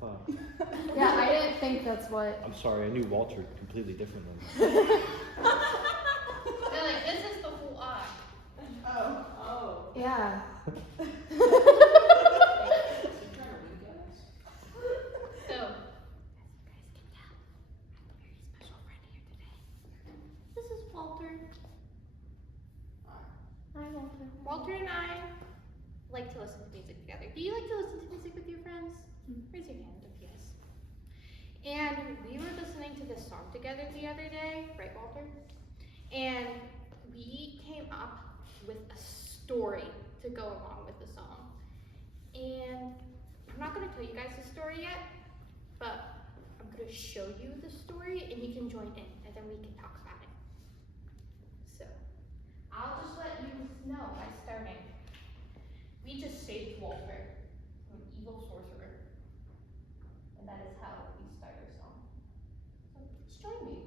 thought. Yeah, I didn't think that's what. I'm sorry, I knew Walter completely differently. They're like, this is the whole eye. Oh. Yeah. So, this is Walter. Hi, Walter. Walter and I like to listen to music together. Do you like to listen to music with your friends? Raise your hand if yes. And we were listening to this song together the other day, right, Walter? And we came up with a story to go along with the song. And I'm not going to tell you guys the story yet, but I'm going to show you the story and you can join in and then we can talk about it. So, I'll just let you know by starting. We just saved Walter from an evil sorcerer. And that is how we start our song. So, just join me.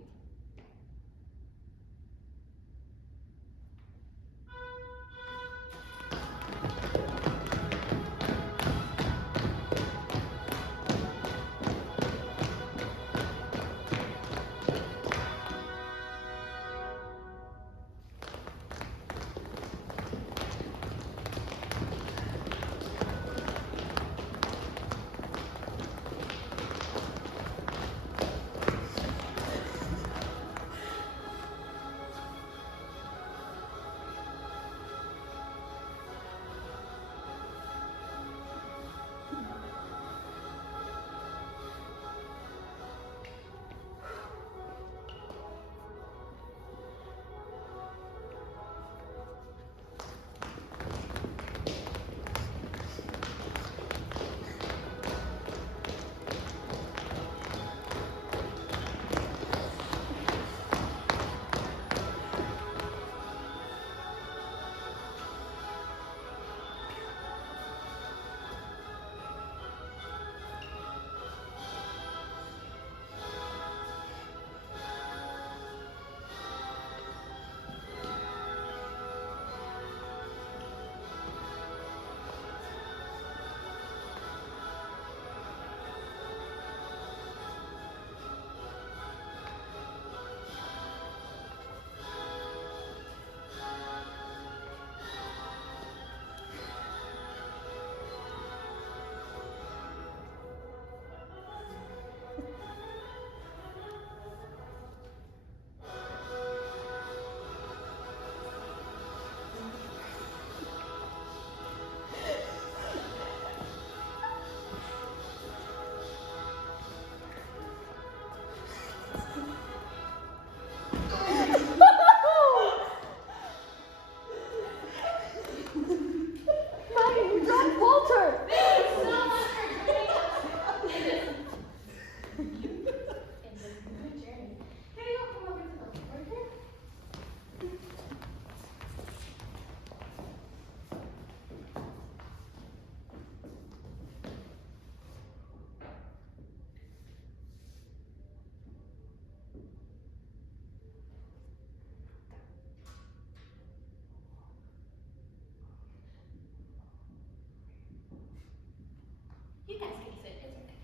You guys can sit, it's okay.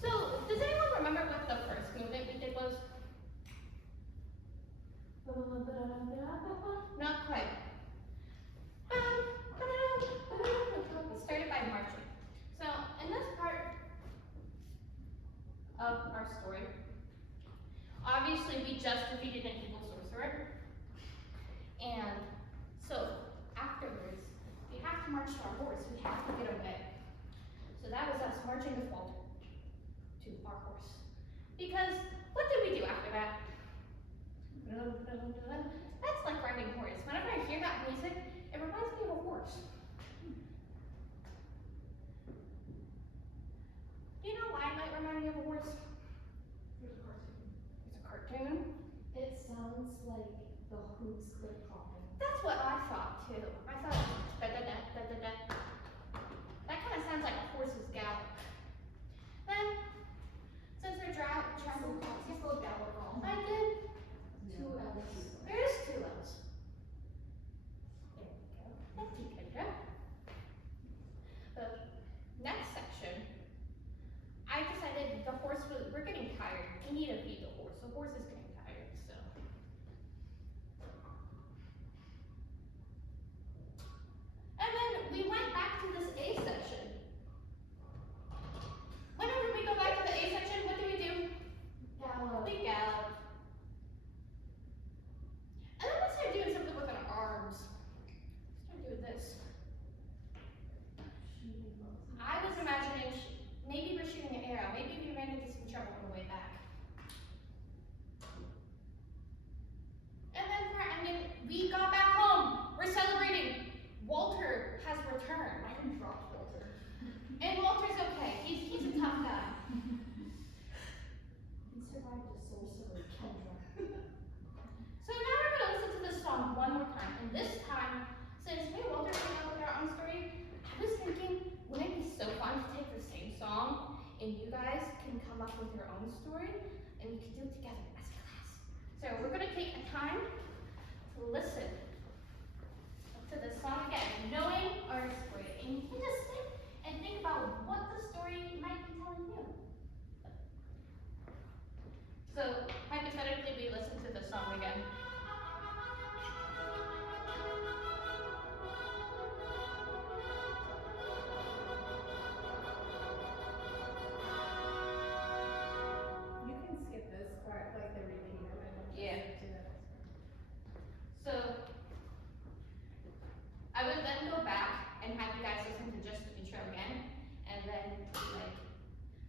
So, does anyone remember what the first movement we did was? Not quite. We started by marching. So, in this part of our story, obviously we just defeated an evil sorcerer. And so, afterwards, we have to march to our horse. We have to get away. So that was us marching with Walter to our horse. Because what did we do after that? That's like riding a horse. Whenever I hear that music, it reminds me of a horse. Do you know why it might remind me of a horse? Here's a cartoon. It's a cartoon. It sounds like the hooves click clopping. That's what I thought too. I thought da-da-da-da-da-da. That kind of sounds like a horse's gallop. Then, since they're traveling, You spelled gallop wrong. I did. Two L's. There is two L's. There we go. Thank you, Kendra. The next section So we're gonna take a time to listen to the song again, knowing our story. And you can just sit and think about what the story might be telling you. So hypothetically, we listen to the song again. You can skip this part, like the repeat of it. And just Yeah. do the next part. So I would then go back and have you guys listen to just the intro again, and then be like,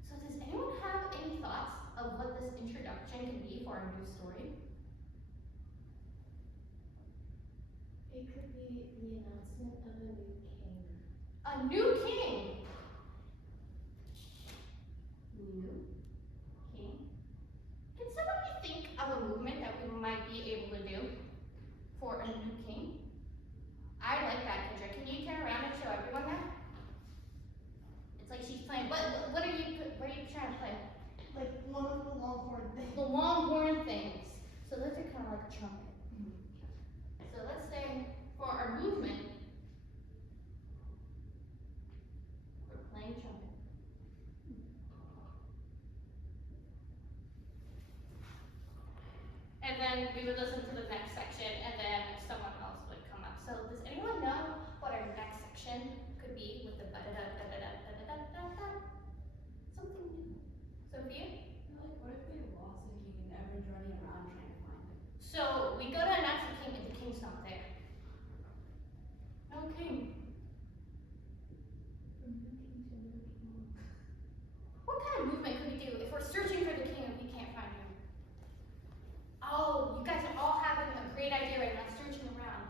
so does anyone have any thoughts of what this introduction could be for our new story? It could be the announcement of a new king. A new king. New king. Can somebody think of a movement that we might be able to do for a new king? I like that, Kendra. Can you turn around and show everyone that? It's like she's playing. What are you trying to play? Like one of the longhorn things. The longhorn things. So those are kind of like a trumpet. So let's say for our movement, we're playing trumpet. And then we would listen to the next section, and then someone else would come up. So does anyone know what our next section could be with the da-da-da-da-da-da-da-da-da? Something new. Sophia? Like, what if they lost a king and everyone's running around trying to find it? So we go to announce the king, and the king's not there. No king. From new king to new king. What kind of movement could we do if we're searching for the king and we can't find him? Oh, you guys are all having a great idea right now, searching around.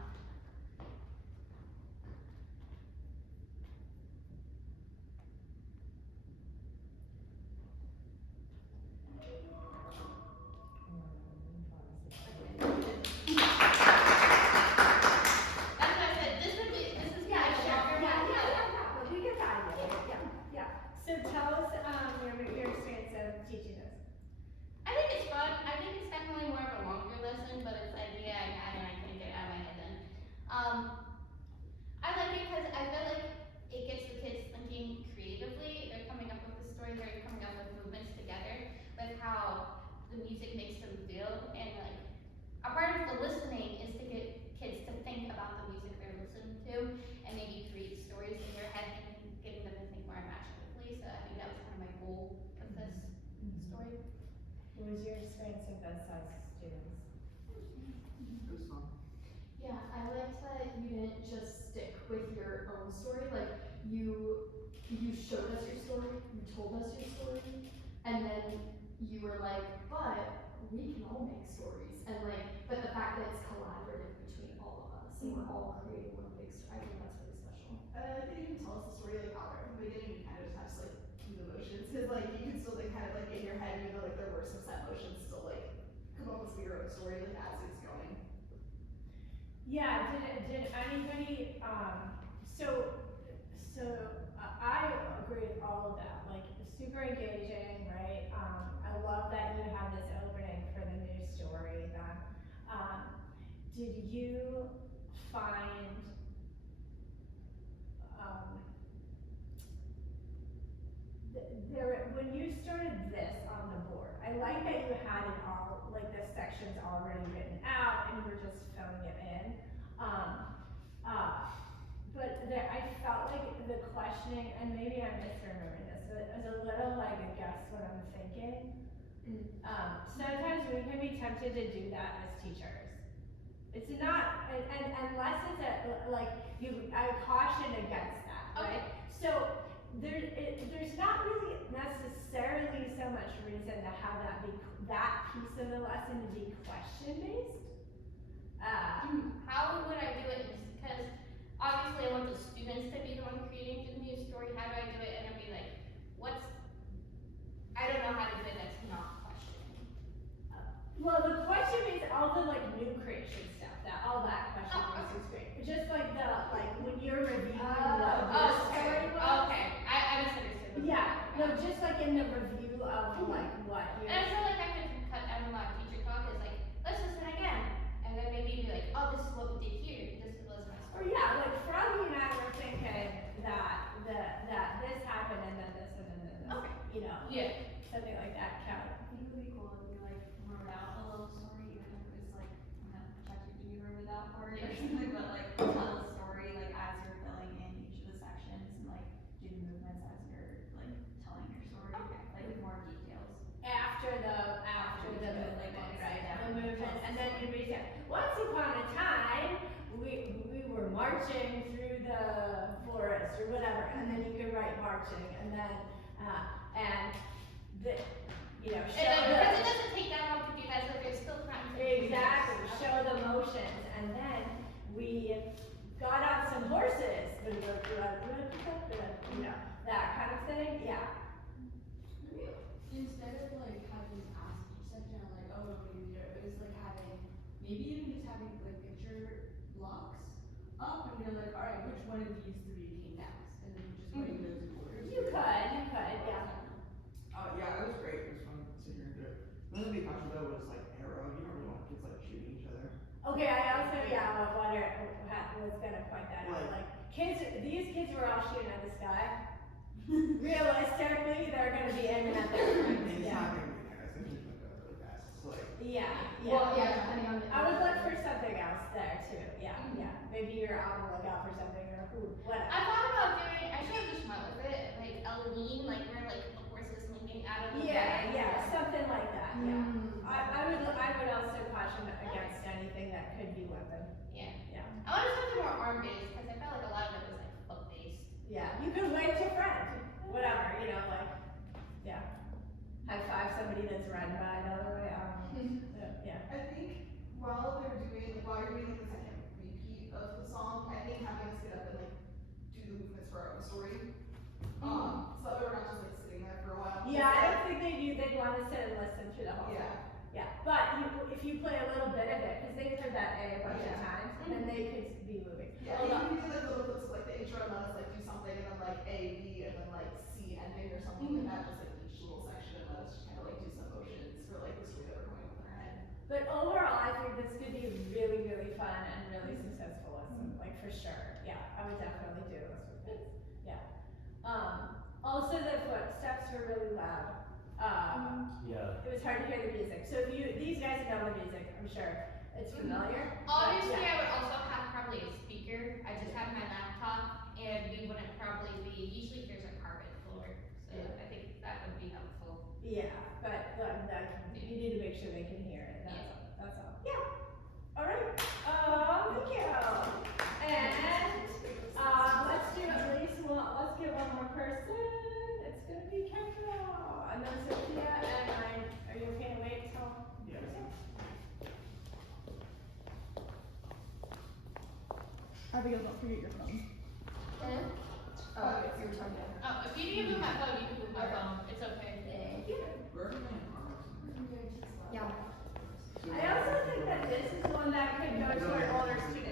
That's what I said. This is Yeah, kind of sure. longer Yeah, one. Well, we get the idea. Yeah. So tell us, your experience of teaching this. I think it's fun. I think it's definitely more of a longer lesson, but it's an idea I had and I couldn't get it out of my head then. I like it because I feel like it gets the kids thinking creatively. They're coming up with the story, they're coming up with movements together, with how the music makes them feel. And like, a part of the listening is to get kids to think about the music they're listening to and maybe create stories in their head and getting them to think more imaginatively. So I think that was kind of my goal with this story. What was your experience with this as students? It was fun. Yeah, I liked that you didn't just stick with your own story. Like you showed us your story, you told us your story, and then you were like, but we can all make stories. And like, but the fact that it's collaborative between all of us, and we're all creating one big story, I think that's really special. I think you can tell us the story like outright from the beginning. You kind of just have to like use emotions, because like you can still like kind of like in your head, even though like there were some sad emotions, still like come up with your own story like as it's going. Yeah, did anybody, I agree with all of that, like, super engaging, right? I love that you had this opening for the new story then. Did you find, when you started this on the board, I like that you had it all, like the sections already written out and you were just filling it in. But I felt like the questioning, and maybe I'm misremembering this, but it was a little like a guess what I'm thinking. Sometimes we can be tempted to do that as teachers. It's not, unless it's I caution against that, right? Okay. So there's not really necessarily so much reason to have that piece of the lesson to be question based. How would I do it? Because obviously I want the students to be the one creating the new story. How do I do it? And I'd be like, I don't know how to do it that's not questioning. Well, the question is all the like new creation stuff, all that question Oh, is okay. great. Just like when you're reviewing what Oh, your okay. story was. Okay. I misunderstood. Yeah, no, just like in the review of like what And you. I feel like I could cut out a lot of teacher talk is like, let's something like that count? I think it would be cool if you like wrote out a little story, even if it was like, not ChatGPT wrote it out for you or something, but like tell a story like as you're filling in each of the sections and like do the movements as you're like telling your story, like with more details. After the movement, like, right? yeah. The movement, and then you read it. Once upon a time, we were marching through the forest or whatever, and then you can write marching, and then and the you know show And then, because it the doesn't take that long to do that, so if you're still trying to. exactly show the motions, and then we got on some horses, you know, that kind of thing. Yeah. Instead of like having ask each section like, oh, what do you do? It was like having, maybe even just having like picture blocks up and you're like, alright, which one of these three came next? And then you just write those in order. You could, yeah. Yeah, it was great. It was fun sitting here and do it. Another big question though was like arrow. You don't really want kids like shooting each other. Okay, I also wonder was gonna point that out. Like these kids were all shooting at the sky. Realistically, they're gonna be aiming at their And friends. it's Yeah. not gonna be nice. It's gonna go really fast. It's like Yeah. Well, yeah, depending on the. I would look for something else there too. Yeah. Maybe you're on the lookout for something or whatever. I thought about doing, I should have just went with it, like a lean, like where like the horse is leaning out of the bed. Something like that. Yeah. Mm. I would also caution against anything that could be weapon. Yeah. Yeah. I wanted something more arm based, because I felt like a lot of it was like foot based. Yeah. You could wave to a friend. Whatever, you know, like high five somebody that's riding by the other way. Yeah. I think while you're doing like the second repeat of the song, I think having us get up and like do the movements for our own story. So that we're not just like sitting there for a while. Yeah, I don't think they'd want to sit and listen to the whole thing. Yeah. Yeah, but if you play a little bit of it, because they've heard that A a bunch of times, then they could be moving. Yeah, you can do like little clips of like the intro and let us like do something and then like A, B, and then like C ending or something like that, just like each little section and let us just kind of like do some motions for like the story that we're going with in our head. But overall, I think this could be really, really fun and really successful lesson, like for sure. Yeah, I would definitely do this with kids. Yeah. Also the footsteps were really loud. Yeah. It was hard to hear the music. So if these guys know the music, I'm sure it's familiar. Obviously, Yeah. I would also have probably a speaker. I just have my laptop, and we wouldn't probably be, usually there's a carpet floor, so I think that would be helpful. Yeah, but you need to make sure they can hear it. That's all. Yeah. All right. Thank you. And let's do at least one. Let's get one more person. It's gonna be Kendra, and then Sophia, and are you okay to wait till? yeah. Abigail, don't forget your phone. Oh, it's your turn. Oh, if you need to move my phone, you can